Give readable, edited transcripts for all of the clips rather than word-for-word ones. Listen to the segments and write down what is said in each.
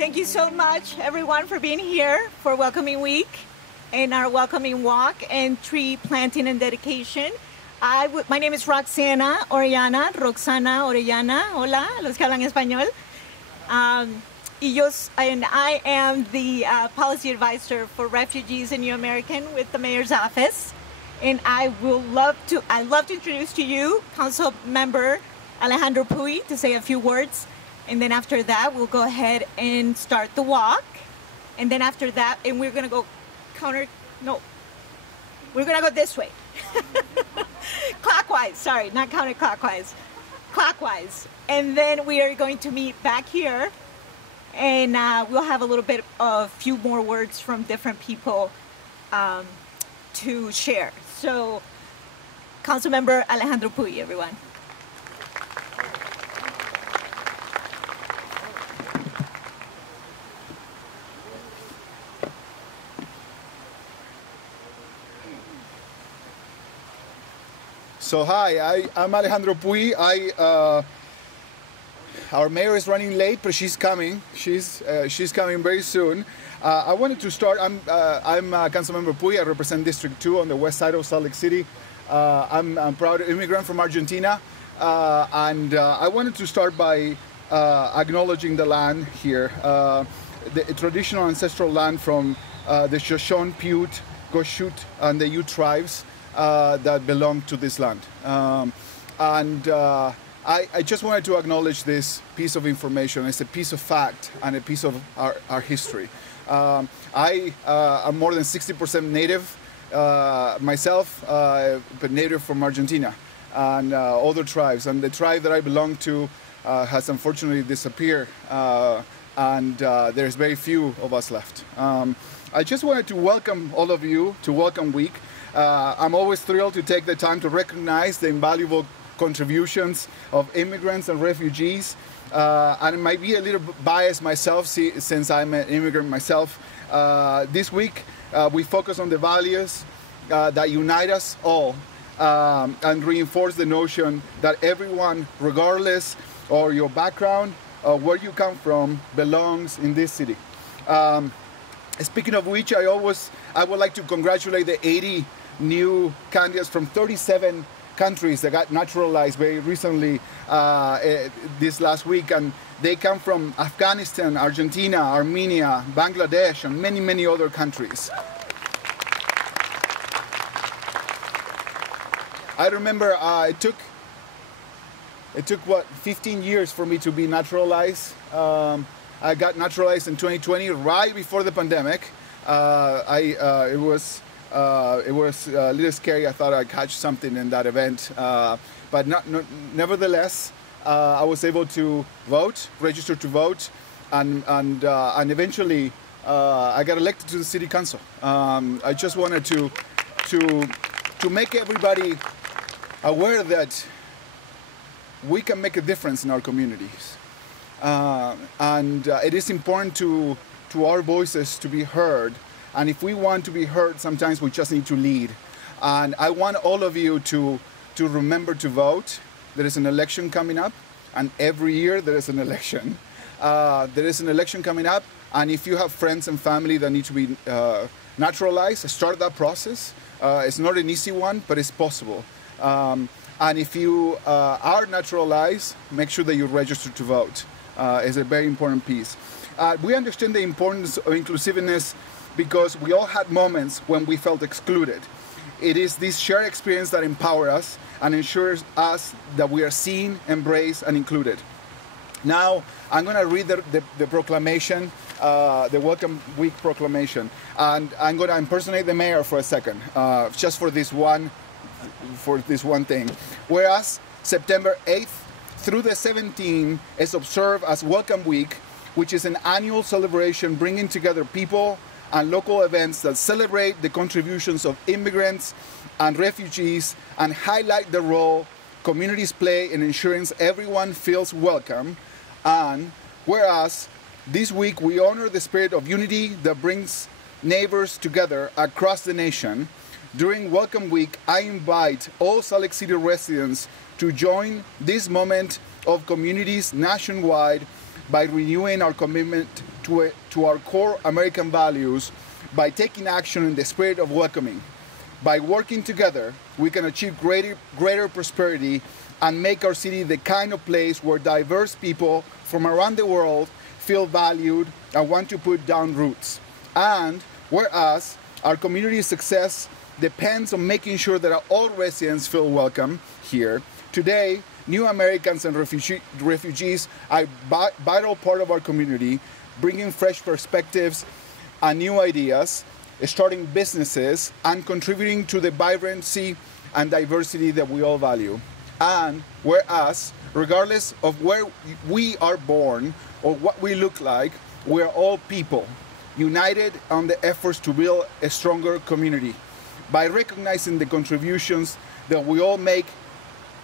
Thank you so much, everyone, for being here for Welcoming Week and our Welcoming Walk and Tree Planting and Dedication. My name is Roxana Orellana. Hola, los que hablan español. And I am the policy advisor for refugees and New American with the mayor's office. And I love to introduce to you Council Member Alejandro Puy to say a few words. And then after that, we'll go ahead and start the walk. And then after that, and we're gonna go we're gonna go this way. Clockwise, sorry, not counterclockwise. Clockwise. And then we are going to meet back here. And we'll have a few more words from different people to share. So, Councilmember Alejandro Puy, everyone. So hi, I'm Alejandro Puy. Our mayor is running late, but she's coming. She's coming very soon. I wanted to start. I'm Councilmember Puy. I represent District 2 on the west side of Salt Lake City. I'm a proud immigrant from Argentina, and I wanted to start by acknowledging the land here, the traditional ancestral land from the Shoshone, Pute, Goshute, and the Ute tribes that belong to this land. I just wanted to acknowledge this piece of information. It's a piece of fact and a piece of our history. I am more than 60% native myself, but native from Argentina and other tribes. And the tribe that I belong to has unfortunately disappeared, and there's very few of us left. I just wanted to welcome all of you to Welcome Week. I'm always thrilled to take the time to recognize the invaluable contributions of immigrants and refugees. And it might be a little biased myself since I'm an immigrant myself. This week, we focus on the values that unite us all and reinforce the notion that everyone, regardless of your background or where you come from, belongs in this city. Speaking of which, I would like to congratulate the 80 new candidates from 37 countries that got naturalized very recently this last week, and they come from Afghanistan, Argentina, Armenia, Bangladesh, and many, many other countries. I remember it took what, 15 years for me to be naturalized. I got naturalized in 2020, right before the pandemic. It was a little scary. I thought I'd catch something in that event, but nevertheless, I was able to vote, register to vote, and eventually I got elected to the city council. I just wanted to make everybody aware that we can make a difference in our communities, and it is important to our voices to be heard. And if we want to be heard, sometimes we just need to lead. And I want all of you to remember to vote. There is an election coming up, and every year there is an election. There is an election coming up, and if you have friends and family that need to be naturalized, start that process. It's not an easy one, but it's possible. And if you are naturalized, make sure that you register to vote. It's a very important piece. We understand the importance of inclusiveness because we all had moments when we felt excluded. It is this shared experience that empowers us and ensures us that we are seen, embraced, and included. Now, I'm going to read the proclamation, the Welcome Week proclamation, and I'm going to impersonate the mayor for a second, just for this one thing. Whereas September 8th through the 17th is observed as Welcome Week, which is an annual celebration bringing together people and local events that celebrate the contributions of immigrants and refugees and highlight the role communities play in ensuring everyone feels welcome. And whereas this week we honor the spirit of unity that brings neighbors together across the nation, during Welcome Week I invite all Salt Lake City residents to join this moment of communities nationwide by renewing our commitment to our core American values by taking action in the spirit of welcoming. By working together, we can achieve greater prosperity and make our city the kind of place where diverse people from around the world feel valued and want to put down roots. And whereas our community's success depends on making sure that all residents feel welcome here, today, new Americans and refugees are a vital part of our community, bringing fresh perspectives and new ideas, starting businesses, and contributing to the vibrancy and diversity that we all value. And whereas, regardless of where we are born or what we look like, we are all people, united on the efforts to build a stronger community. By recognizing the contributions that we all make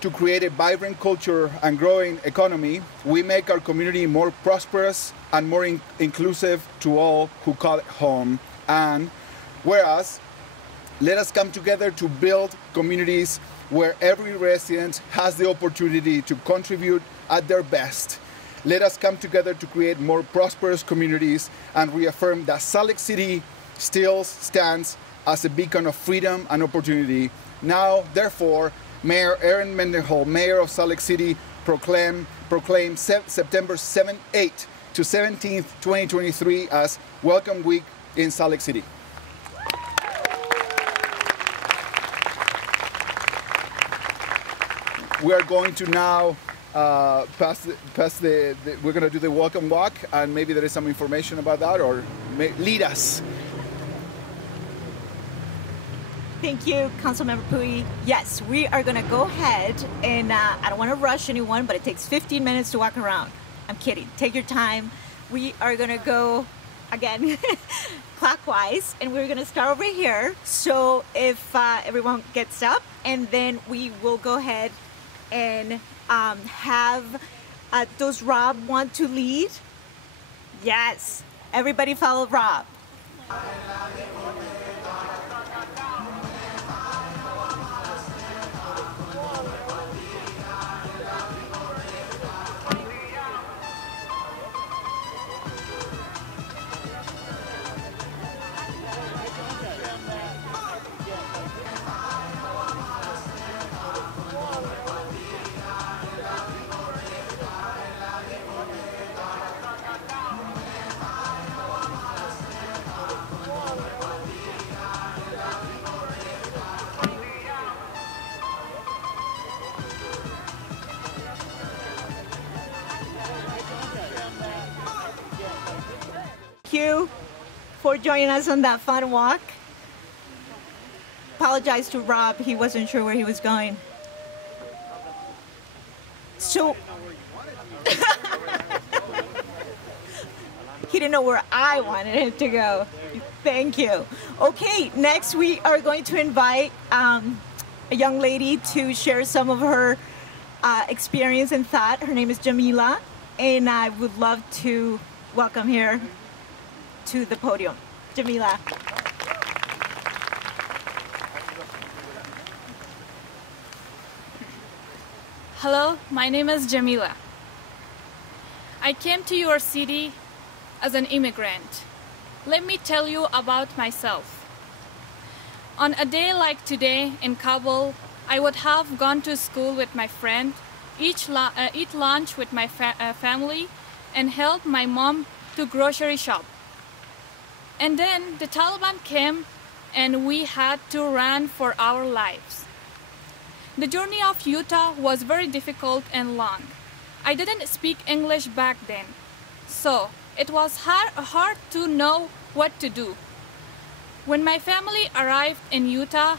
to create a vibrant culture and growing economy, we make our community more prosperous and more inclusive to all who call it home. And whereas, let us come together to build communities where every resident has the opportunity to contribute at their best. Let us come together to create more prosperous communities and reaffirm that Salt Lake City still stands as a beacon of freedom and opportunity. Now, therefore, Mayor Aaron Mendenhall, Mayor of Salt Lake City, proclaimed September 8th to 17th, 2023 as Welcome Week in Salt Lake City. We are going to now we're going to do the welcome walk, and maybe there is some information about that, or lead us. Thank you, Councilmember Pui. Yes, we are going to go ahead, and I don't want to rush anyone, but it takes 15 minutes to walk around. I'm kidding. Take your time. We are going to go, again, clockwise, and we're going to start over here. So if everyone gets up, and then we will go ahead and have, does Rob want to lead? Yes. Everybody follow Rob. Thank you for joining us on that fun walk. Apologize to Rob, he wasn't sure where he was going. So, he didn't know where I wanted him to go. Thank you. Okay, next we are going to invite a young lady to share some of her experience and thought. Her name is Jamila, and I would love to welcome her to the podium. Jamila. Hello, my name is Jamila. I came to your city as an immigrant. Let me tell you about myself. On a day like today in Kabul, I would have gone to school with my friend, eat lunch with my family, and help my mom to grocery shop. And then the Taliban came and we had to run for our lives. The journey of Utah was very difficult and long. I didn't speak English back then, so it was hard to know what to do. When my family arrived in Utah,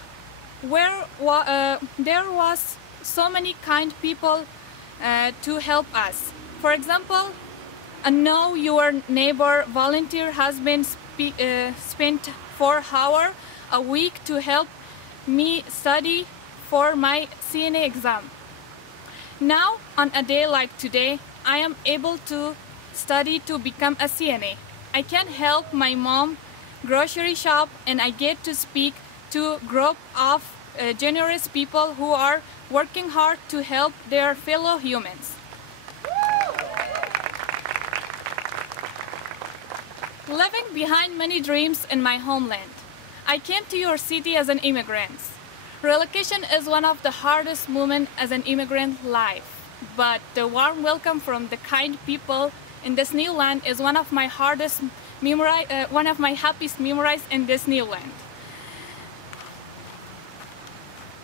there was so many kind people to help us. For example, a Know Your Neighbor volunteer has been spent 4 hours a week to help me study for my CNA exam. Now, on a day like today, I am able to study to become a CNA. I can help my mom grocery shop, and I get to speak to a group of generous people who are working hard to help their fellow humans. Leaving behind many dreams in my homeland, I came to your city as an immigrant. Relocation is one of the hardest moments as an immigrant life, but the warm welcome from the kind people in this new land is one of my happiest memories in this new land.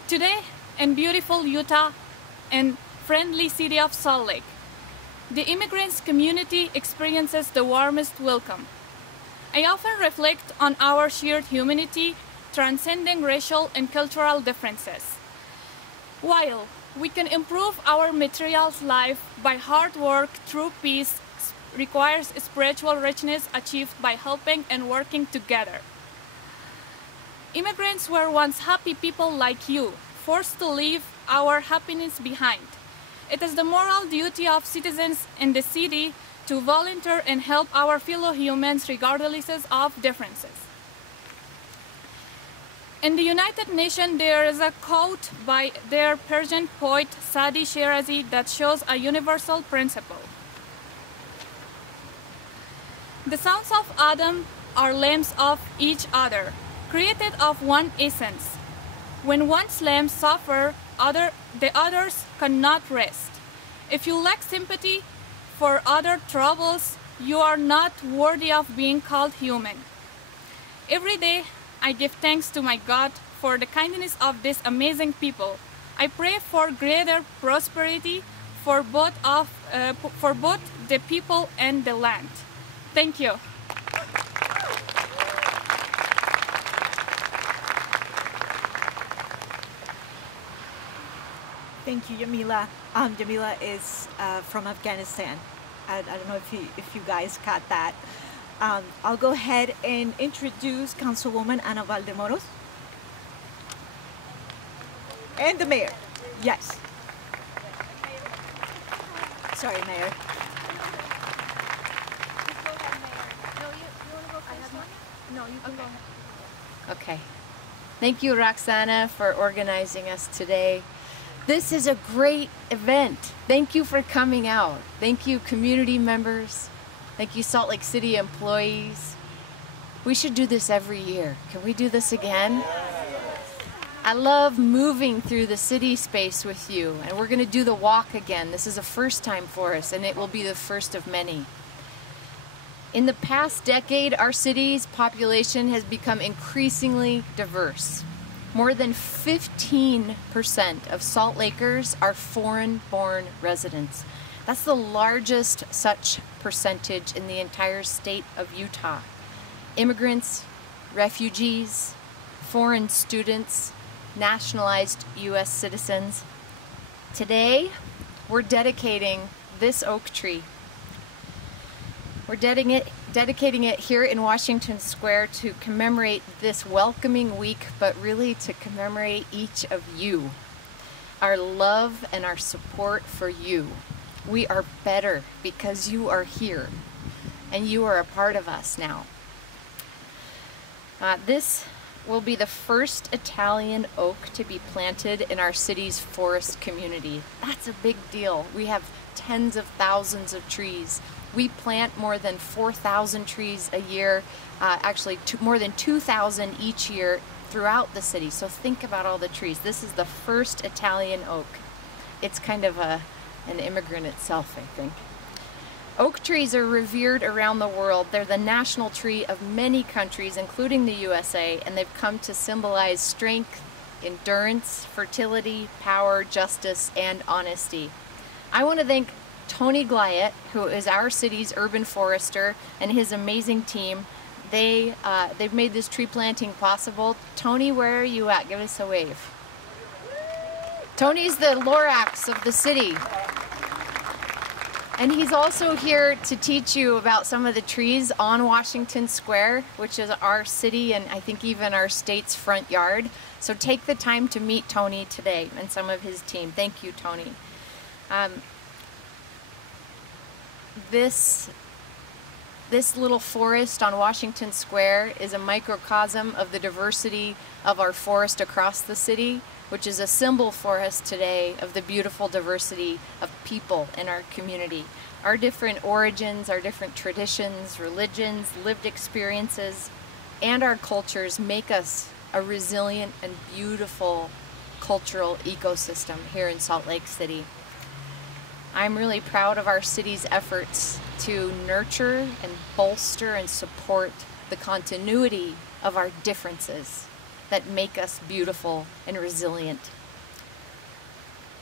Today, in beautiful Utah and friendly city of Salt Lake, the immigrants community experiences the warmest welcome. I often reflect on our shared humanity, transcending racial and cultural differences. While we can improve our material life by hard work, true peace requires spiritual richness achieved by helping and working together. Immigrants were once happy people like you, forced to leave our happiness behind. It is the moral duty of citizens in the city to volunteer and help our fellow humans regardless of differences. In the United Nations, there is a quote by their Persian poet Sadi Shirazi that shows a universal principle. The sons of Adam are lambs of each other, created of one essence. When one's lambs suffer, the others cannot rest. If you lack sympathy for other troubles, you are not worthy of being called human. Every day, I give thanks to my God for the kindness of these amazing people. I pray for greater prosperity for both the people and the land. Thank you. Thank you, Jamila. Jamila is from Afghanistan. I don't know if you guys caught that. I'll go ahead and introduce Councilwoman Ana Valdemoros. And the mayor. Yes. Sorry, Mayor. Okay. Thank you, Roxana, for organizing us today. This is a great event. Thank you for coming out. Thank you, community members. Thank you, Salt Lake City employees. We should do this every year. Can we do this again? I love moving through the city space with you, and we're going to do the walk again. This is a first time for us, and it will be the first of many. In the past decade, our city's population has become increasingly diverse. More than 15% of Salt Lakers are foreign-born residents. That's the largest such percentage in the entire state of Utah. Immigrants, refugees, foreign students, nationalized U.S. citizens. Today, we're dedicating this oak tree. We're dedicating it here in Washington Square to commemorate this welcoming week, but really to commemorate each of you. Our love and our support for you. We are better because you are here, and you are a part of us now. This will be the first Italian oak to be planted in our city's forest community. That's a big deal. We have tens of thousands of trees. We plant more than 4,000 trees a year, actually more than 2,000 each year throughout the city. So think about all the trees. This is the first Italian oak. It's kind of an immigrant itself, I think. Oak trees are revered around the world. They're the national tree of many countries, including the USA, and they've come to symbolize strength, endurance, fertility, power, justice, and honesty. I want to thank Tony Glyett, who is our city's urban forester, and his amazing team. They've made this tree planting possible. Tony, where are you at? Give us a wave. Tony's the Lorax of the city. And he's also here to teach you about some of the trees on Washington Square, which is our city and I think even our state's front yard. So take the time to meet Tony today and some of his team. Thank you, Tony. This This little forest on Washington Square is a microcosm of the diversity of our forest across the city, which is a symbol for us today of the beautiful diversity of people in our community. Our different origins, our different traditions, religions, lived experiences, and our cultures make us a resilient and beautiful cultural ecosystem here in Salt Lake City. I'm really proud of our city's efforts to nurture and bolster and support the continuity of our differences that make us beautiful and resilient.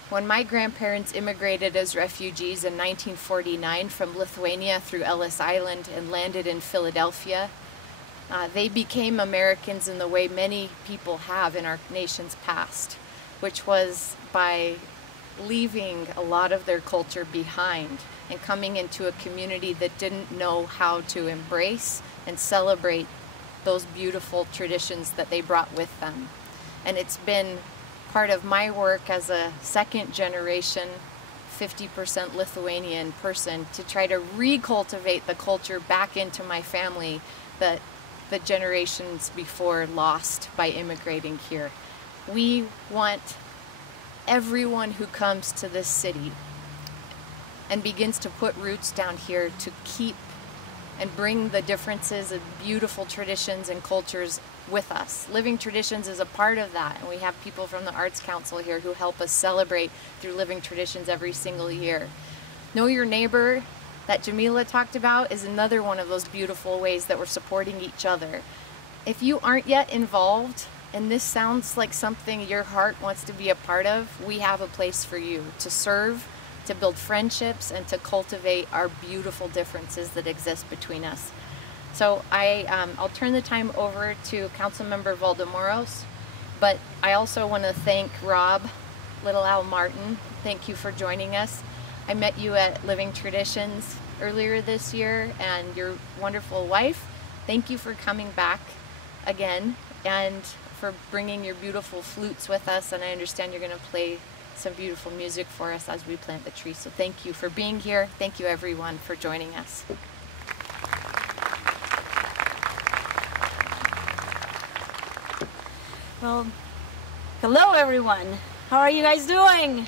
When my grandparents immigrated as refugees in 1949 from Lithuania through Ellis Island and landed in Philadelphia, they became Americans in the way many people have in our nation's past, which was by leaving a lot of their culture behind and coming into a community that didn't know how to embrace and celebrate those beautiful traditions that they brought with them. And it's been part of my work as a second generation 50% Lithuanian person to try to recultivate the culture back into my family that the generations before lost by immigrating here. We want everyone who comes to this city and begins to put roots down here to keep and bring the differences of beautiful traditions and cultures with us. Living Traditions is a part of that, and we have people from the Arts Council here who help us celebrate through Living Traditions every single year. Know Your Neighbor, that Jamila talked about, is another one of those beautiful ways that we're supporting each other. If you aren't yet involved, and this sounds like something your heart wants to be a part of, we have a place for you to serve, to build friendships, and to cultivate our beautiful differences that exist between us. So I'll turn the time over to Councilmember Valdemoros, but I also want to thank Rob, Little Al Martin. Thank you for joining us. I met you at Living Traditions earlier this year, and your wonderful wife. Thank you for coming back again and for bringing your beautiful flutes with us, and I understand you're going to play some beautiful music for us as we plant the tree. So thank you for being here. Thank you everyone for joining us. Well, hello everyone. How are you guys doing?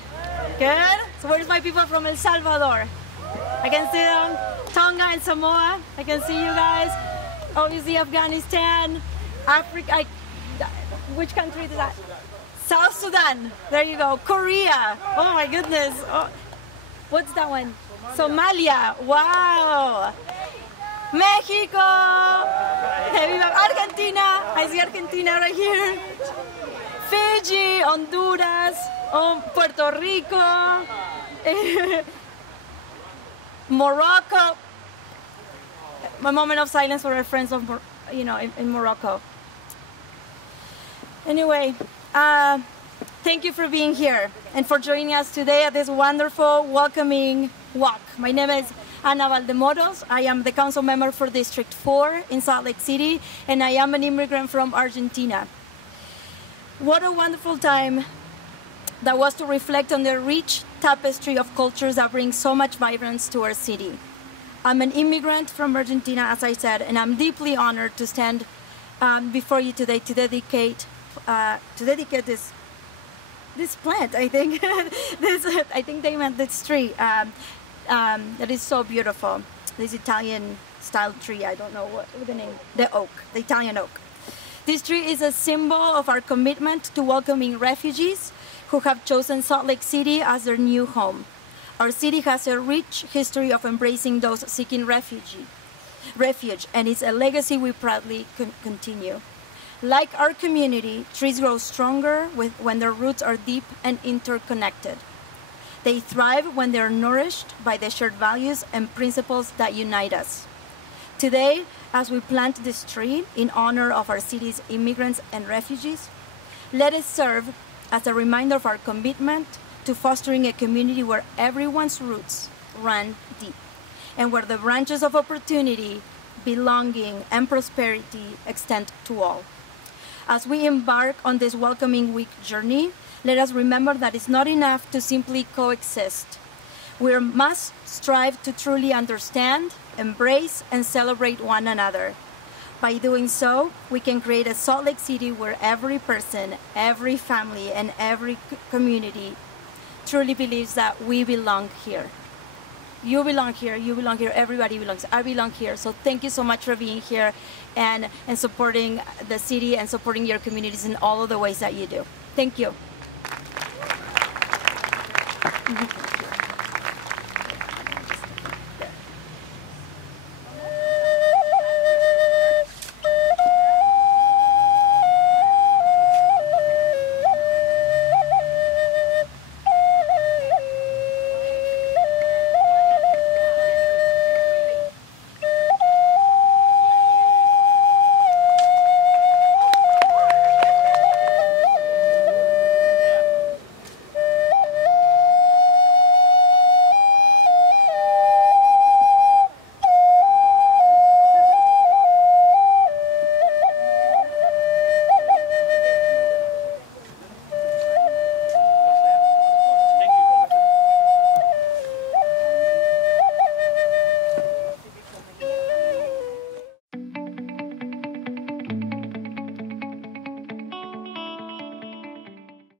Good? So where's my people from El Salvador? I can see them. Tonga and Samoa. I can see you guys. Obviously Afghanistan, Africa. Which country is that? South Sudan. There you go. Korea. Oh my goodness. Oh. What's that one? Somalia. Wow. Mexico. Argentina. I see Argentina right here. Fiji, Honduras, Puerto Rico, Morocco. A moment of silence for our friends of, in Morocco. Anyway, thank you for being here and for joining us today at this wonderful, welcoming walk. My name is Ana Valdemoros. I am the council member for District 4 in Salt Lake City, and I am an immigrant from Argentina. What a wonderful time that was to reflect on the rich tapestry of cultures that bring so much vibrance to our city. I'm an immigrant from Argentina, as I said, and I'm deeply honored to stand before you today to dedicate this plant. I think I think they meant this tree that is so beautiful. This Italian-style tree. I don't know what the name. The oak, the Italian oak. This tree is a symbol of our commitment to welcoming refugees who have chosen Salt Lake City as their new home. Our city has a rich history of embracing those seeking refuge, and it's a legacy we proudly continue. Like our community, trees grow stronger when their roots are deep and interconnected. They thrive when they're nourished by the shared values and principles that unite us. Today, as we plant this tree in honor of our city's immigrants and refugees, let it serve as a reminder of our commitment to fostering a community where everyone's roots run deep and where the branches of opportunity, belonging, and prosperity extend to all. As we embark on this welcoming week journey, let us remember that it's not enough to simply coexist. We must strive to truly understand, embrace, and celebrate one another. By doing so, we can create a Salt Lake City where every person, every family, and every community truly believes that we belong here. You belong here, everybody belongs. I belong here. So thank you so much for being here and supporting the city and supporting your communities in all of the ways that you do. Thank you.